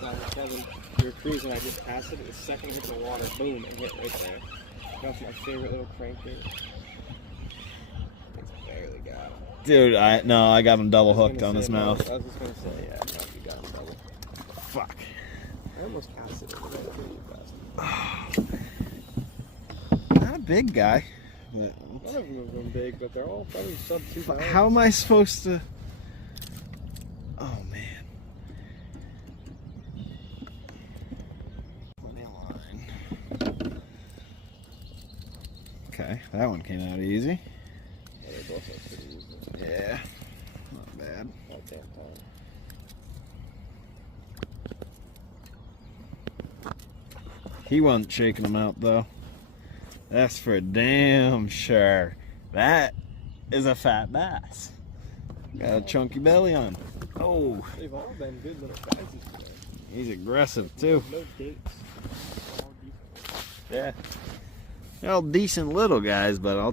7, you're cruising, I just passed it, the second I hit the water, boom, and hit right there. That's my favorite little crankbait. It's barely got him. Dude, I got him double hooked on his mouth. I was just gonna say, yeah, no, you got him double. Fuck. I almost cast it over there pretty fast. Not a big guy. None of them have been big, but they're all probably sub 2 pounds. How am I supposed to? Oh man. Plenty of line. Okay, that one came out easy. Yeah, they both are pretty easy. Yeah, not bad. Not damn time. He wasn't shaking them out though. That's for damn sure. That is a fat bass. Got a chunky belly on. Oh. They've all been good little guys today. He's aggressive too. No dates. All decent. Yeah. They're all decent little guys, but I'll